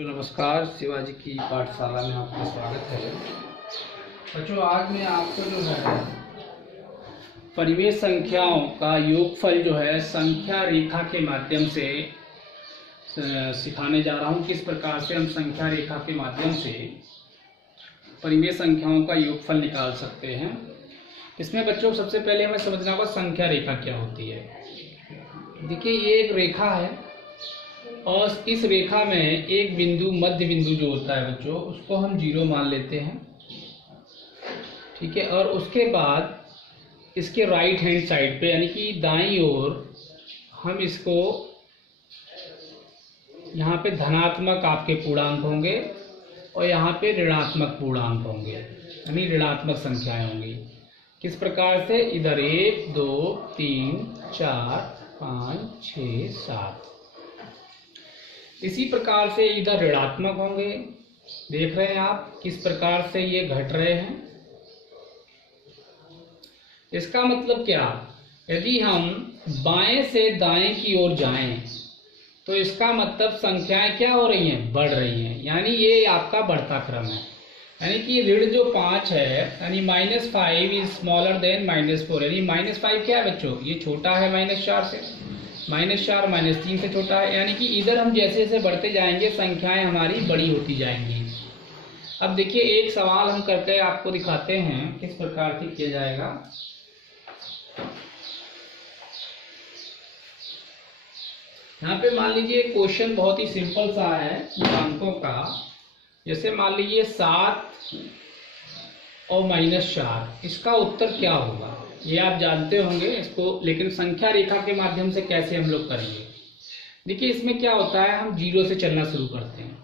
बच्चों नमस्कार, शिवाजी की पाठशाला में आपका स्वागत है। बच्चों आज मैं आपको जो है परिमेय संख्याओं का योगफल जो है संख्या रेखा के माध्यम से सिखाने जा रहा हूं। किस प्रकार से हम संख्या रेखा के माध्यम से परिमेय संख्याओं का योगफल निकाल सकते हैं। इसमें बच्चों सबसे पहले हमें समझना होगा संख्या रेखा क्या होती है। देखिए ये एक रेखा है और इस रेखा में एक बिंदु मध्य बिंदु जो होता है बच्चों उसको हम 0 मान लेते हैं, ठीक है। और उसके बाद इसके राइट हैंड साइड पे यानी कि दाईं ओर हम इसको यहाँ पे धनात्मक आपके पूर्णांक होंगे और यहाँ पे ऋणात्मक पूर्णांक होंगे यानी ऋणात्मक संख्याएं होंगी। किस प्रकार से, इधर 1 2 3 4 5 6 7। इसी प्रकार से इधर ऋणात्मक होंगे। देख रहे हैं आप किस प्रकार से ये घट रहे हैं। इसका मतलब क्या, यदि हम बाएं से दाएं की ओर जाएं तो इसका मतलब संख्याएं क्या हो रही हैं, बढ़ रही हैं, यानी ये आपका बढ़ता क्रम है। यानी कि ऋण जो 5 है यानी -5 इज स्मॉलर देन -4, यानी -5 क्या है बच्चों, ये छोटा है -4 से, -4 -3 से छोटा है। यानी कि इधर हम जैसे जैसे बढ़ते जाएंगे संख्याएं हमारी बड़ी होती जाएंगी। अब देखिए एक सवाल हम करके आपको दिखाते हैं किस प्रकार से किया जाएगा। यहाँ पे मान लीजिए क्वेश्चन बहुत ही सिंपल सा है अंकों का। जैसे मान लीजिए 7 और -4, इसका उत्तर क्या होगा ये आप जानते होंगे इसको, लेकिन संख्या रेखा के माध्यम से कैसे हम लोग करेंगे। देखिए इसमें क्या होता है, हम 0 से चलना शुरू करते हैं।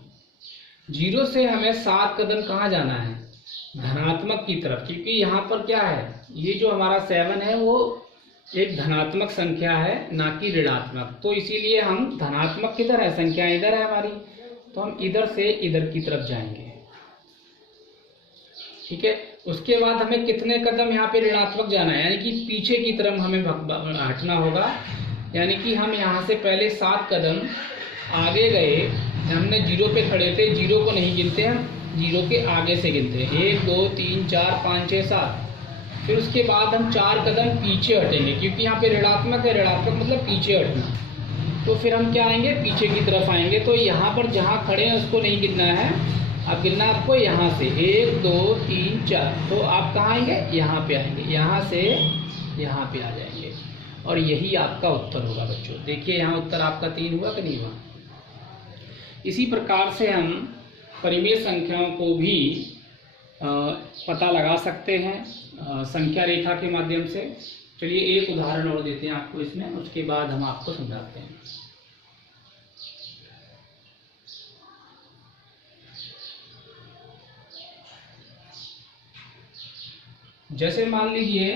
0 से हमें 7 कदम कहाँ जाना है, धनात्मक की तरफ, क्योंकि यहाँ पर क्या है, ये जो हमारा 7 है वो एक धनात्मक संख्या है ना कि ऋणात्मक। तो इसीलिए हम धनात्मक किधर है, संख्या इधर है हमारी, तो हम इधर से इधर की तरफ जाएंगे, ठीक है। उसके बाद हमें कितने कदम यहाँ पे ऋणात्मक जाना है, यानी कि पीछे की तरफ हमें हटना होगा। यानी कि हम यहाँ से पहले 7 कदम आगे गए, हमने 0 पे खड़े थे, 0 को नहीं गिनते हम, 0 के आगे से गिनते हैं 1 2 3 4 5 6 7। फिर उसके बाद हम 4 कदम पीछे हटेंगे, क्योंकि यहाँ पे ऋणात्मक है, ऋणात्मक मतलब पीछे हटना। तो फिर हम क्या आएंगे, पीछे की तरफ आएंगे। तो यहाँ पर जहाँ खड़े हैं उसको नहीं गिनना है, अब गिनना आपको यहाँ से 1 2 3 4। तो आप कहाँ आएंगे, यहाँ पे आएंगे, यहाँ से यहाँ पे आ जाएंगे और यही आपका उत्तर होगा बच्चों। देखिए यहाँ उत्तर आपका 3 हुआ कि नहीं हुआ। इसी प्रकार से हम परिमेय संख्याओं को भी पता लगा सकते हैं संख्या रेखा के माध्यम से। चलिए एक उदाहरण और देते हैं आपको इसमें, उसके बाद हम आपको समझाते हैं। जैसे मान लीजिए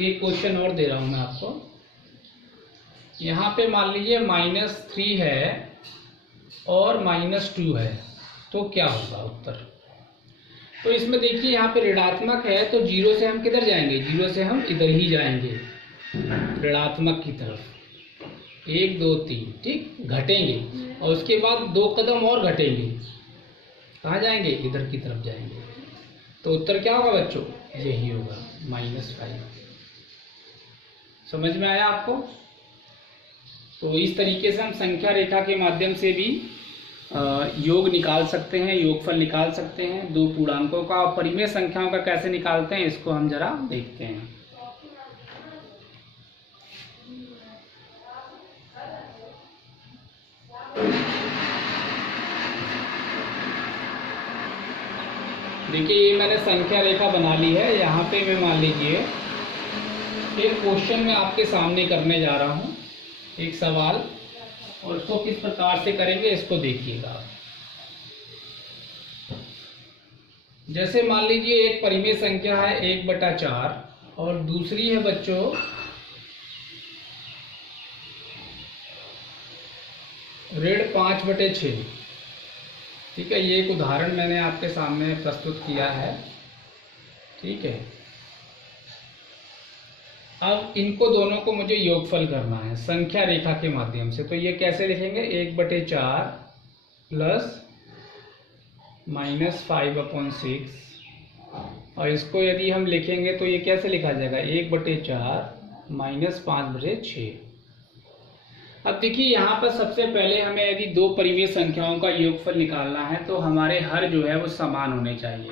एक क्वेश्चन और दे रहा हूं मैं आपको। यहाँ पे मान लीजिए -3 है और -2 है, तो क्या होगा उत्तर। तो इसमें देखिए यहाँ पे ऋणात्मक है, तो 0 से हम किधर जाएंगे, 0 से हम इधर ही जाएंगे ऋणात्मक की तरफ। 1 2 3, ठीक, घटेंगे और उसके बाद 2 कदम और घटेंगे, कहाँ जाएंगे, इधर की तरफ जाएंगे। तो उत्तर क्या होगा बच्चों, यही होगा -5। समझ में आया आपको। तो इस तरीके से हम संख्या रेखा के माध्यम से भी योग निकाल सकते हैं, योगफल निकाल सकते हैं दो पूर्णांकों का। और परिमेय संख्याओं का कैसे निकालते हैं इसको हम जरा देखते हैं। देखिए ये मैंने संख्या रेखा बना ली है। यहाँ पे मैं मान लीजिए एक क्वेश्चन मैं आपके सामने करने जा रहा हूँ, एक सवाल, और इसको किस प्रकार से करेंगे इसको देखिएगा। जैसे मान लीजिए एक परिमेय संख्या है 1/4 और दूसरी है बच्चों ऋण 5/6, ठीक है। ये एक उदाहरण मैंने आपके सामने प्रस्तुत किया है, ठीक है। अब इनको दोनों को मुझे योगफल करना है संख्या रेखा के माध्यम से। तो ये कैसे लिखेंगे, 1/4 प्लस -5/6, और इसको यदि हम लिखेंगे तो ये कैसे लिखा जाएगा, 1/4 -5/6। अब देखिए यहाँ पर सबसे पहले हमें यदि दो परिमेय संख्याओं का योगफल निकालना है तो हमारे हर जो है वो समान होने चाहिए।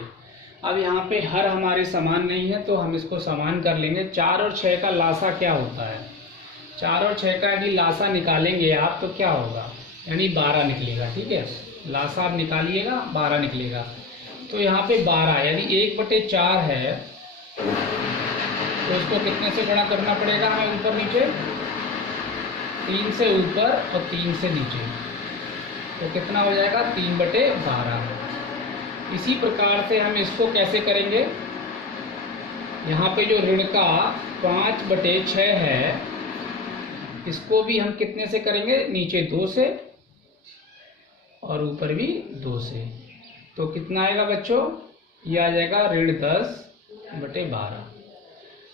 अब यहाँ पे हर हमारे समान नहीं है तो हम इसको समान कर लेंगे। 4 और 6 का लासा क्या होता है, 4 और 6 का यदि लासा निकालेंगे आप तो क्या होगा, यानी 12 निकलेगा। ठीक है, लासा आप निकालिएगा 12 निकलेगा। तो यहाँ पे 12 यानी 1/4 है, तो इसको कितने से गुणा करना पड़ेगा हमें, ऊपर नीचे, 3 से ऊपर और 3 से नीचे, तो कितना हो जाएगा 3/12। इसी प्रकार से हम इसको कैसे करेंगे, यहाँ पे जो ऋण का 5/6 है इसको भी हम कितने से करेंगे, नीचे 2 से और ऊपर भी 2 से। तो कितना आएगा बच्चों, ये आ जाएगा ऋण 10/12।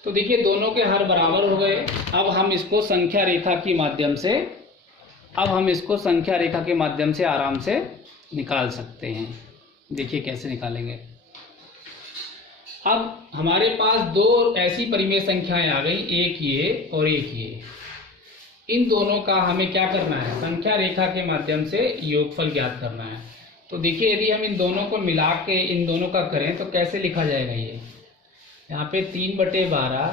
तो देखिए दोनों के हर बराबर हो गए। अब हम इसको संख्या रेखा के माध्यम से आराम से निकाल सकते हैं। देखिए कैसे निकालेंगे। अब हमारे पास दो ऐसी परिमेय संख्याएं आ गई, एक ये और एक ये। इन दोनों का हमें क्या करना है, संख्या रेखा के माध्यम से योगफल ज्ञात करना है। तो देखिए यदि हम इन दोनों को मिला के इन दोनों का करें तो कैसे लिखा जाएगा, ये यहाँ पे 3/12,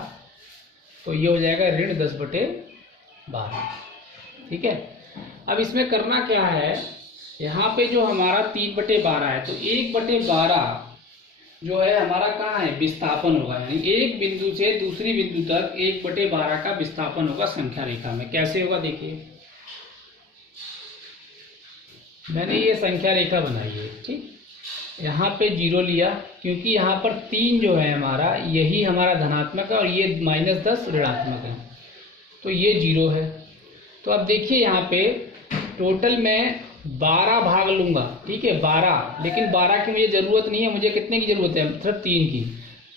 तो ये हो जाएगा ऋण 10/12। ठीक है, अब इसमें करना क्या है, यहाँ पे जो हमारा 3/12 है तो 1/12 जो है हमारा कहाँ है, विस्थापन होगा। यानी एक बिंदु से दूसरी बिंदु तक 1/12 का विस्थापन होगा संख्या रेखा में। कैसे होगा देखिए, मैंने ये संख्या रेखा बनाई है। ठीक, यहाँ पे 0 लिया क्योंकि यहाँ पर 3 जो है हमारा, यही हमारा धनात्मक है और ये -10 ऋणात्मक है, तो ये 0 है। तो अब देखिए यहाँ पे टोटल में 12 भाग लूंगा। ठीक है, 12, लेकिन 12 की मुझे ज़रूरत नहीं है, मुझे कितने की ज़रूरत है, सिर्फ 3 की।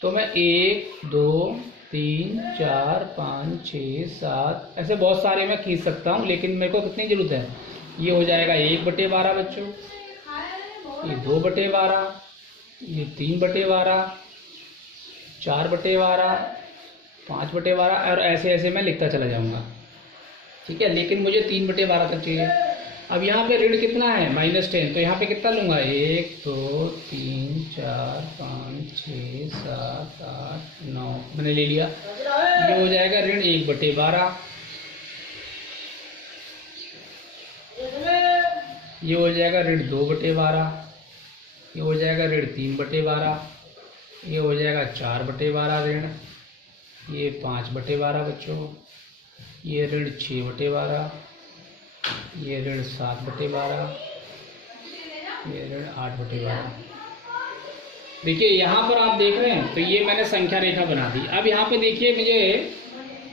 तो मैं 1 2 3 4 5 6 7 ऐसे बहुत सारे मैं खींच सकता हूँ, लेकिन मेरे को कितनी ज़रूरत है, ये हो जाएगा 1/12 बच्चों, ये 2/12, ये 3/12, 4/12, 5/12 और ऐसे ऐसे मैं लिखता चला जाऊंगा। ठीक है, लेकिन मुझे 3/12 तक चाहिए। अब यहाँ पे ऋण कितना है, -10, तो यहाँ पे कितना लूँगा, 1 2 3 4 5 6 7 8 9 मैंने ले लिया। ये हो जाएगा ऋण 1/12, ये हो जाएगा ऋण 2/12, ये हो जाएगा ऋण 3/12, ये हो जाएगा 4/12 ऋण, ये 5/12 बच्चों, ये ऋण 6/12, ये ऋण 7/12, ये ऋण 8/12। देखिए यहाँ पर आप देख रहे हैं, तो ये मैंने संख्या रेखा बना दी। अब यहाँ पे देखिए मुझे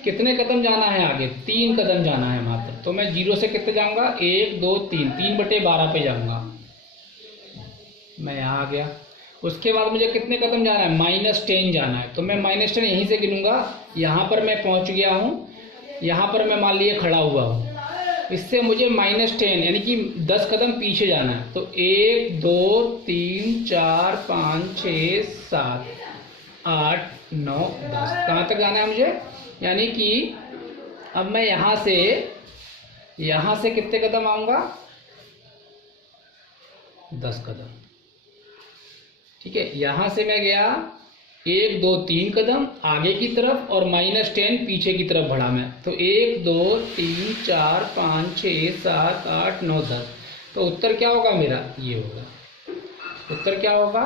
कितने कदम जाना है आगे, 3 कदम जाना है मात्र। तो मैं 0 से कितने जाऊँगा, 1 2 3, 3/12 पे जाऊँगा। मैं यहाँ आ गया। उसके बाद मुझे कितने कदम जाना है, -10 जाना है। तो मैं -10 यहीं से गिनूंगा। यहाँ पर मैं पहुँच गया हूँ, यहाँ पर मैं मान लिए खड़ा हुआ हूँ। इससे मुझे -10 यानी कि 10 कदम पीछे जाना है। तो 1 2 3 4 5 6 7 8 9 10 कहाँ तक जाना है मुझे, यानी कि अब मैं यहाँ से कितने कदम आऊँगा, 10 कदम। ठीक है, यहाँ से मैं गया 1 2 3 कदम आगे की तरफ और -10 पीछे की तरफ बढ़ा मैं। तो 1 2 3 4 5 6 7 8 9 10। तो उत्तर क्या होगा मेरा, ये होगा उत्तर, क्या होगा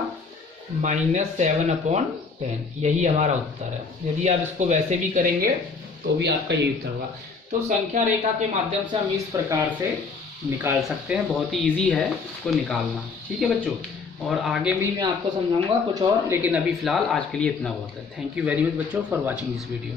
-7/10। यही हमारा उत्तर है। यदि आप इसको वैसे भी करेंगे तो भी आपका यही उत्तर होगा। तो संख्या रेखा के माध्यम से हम इस प्रकार से निकाल सकते हैं। बहुत ही ईजी है इसको निकालना। ठीक है बच्चों, और आगे भी मैं आपको समझाऊंगा कुछ और, लेकिन अभी फ़िलहाल आज के लिए इतना बहुत है। थैंक यू वेरी मच बच्चों फॉर वॉचिंग दिस वीडियो।